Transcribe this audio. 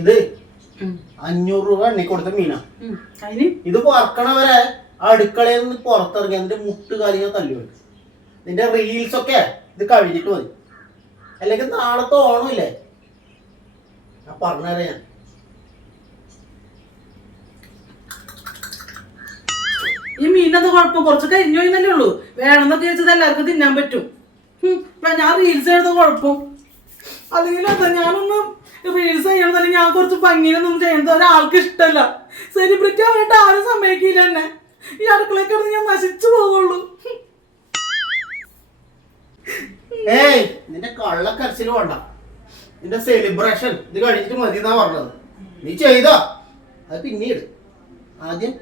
ഇത് 500 രൂപ എണ്ണി കൊടുത്ത മീനാ. ഇത് വറക്കണവരെ അടുക്കളയിൽ നിന്ന് പുറത്തിറങ്ങി അതിന്റെ മുട്ട് കാര്യങ്ങൾ തല്ലി കൊടുക്കും. നിന്റെ റീൽസ് ഒക്കെ ഇത് കഴിഞ്ഞിട്ട് മതി, അല്ലെങ്കിൽ നാളത്തെ ഓണമില്ലേ ഞാൻ പറഞ്ഞറിയാൻ. ഈ മീനത് കുഴപ്പം കുറച്ച് കരിഞ്ഞു പോയിന്നല്ലേ ഉള്ളൂ. വേണമെന്നൊക്കെ ചോദിച്ചത് എല്ലാവർക്കും തിന്നാൻ പറ്റും. ഞാൻ റീൽസ് ചെയ്ത കുഴപ്പം. അല്ലെങ്കിൽ അതാ ഞാനൊന്ന് റീൽസ് ചെയ്യണത്, അല്ലെങ്കിൽ ഞാൻ കുറച്ച് ഭംഗിയിലൊന്നും ചെയ്യുന്നത് ഒരാൾക്ക് ഇഷ്ടമല്ല. സെലിബ്രിറ്റി ആവാനായിട്ട് ആരും സമ്മതിക്കില്ല എന്നെ. ഈ അടുക്കളയിൽ കിടന്ന് ഞാൻ നശിച്ചു പോകുള്ളൂ. ഏയ് നിന്റെ കള്ളക്കരച്ചില് വേണ്ട, നിന്റെ സെലിബ്രേഷൻ ഇത് കഴിഞ്ഞിട്ട് മതി എന്നാ പറഞ്ഞത്. നീ ചെയ്തോ അത് പിന്നീട്. ആദ്യം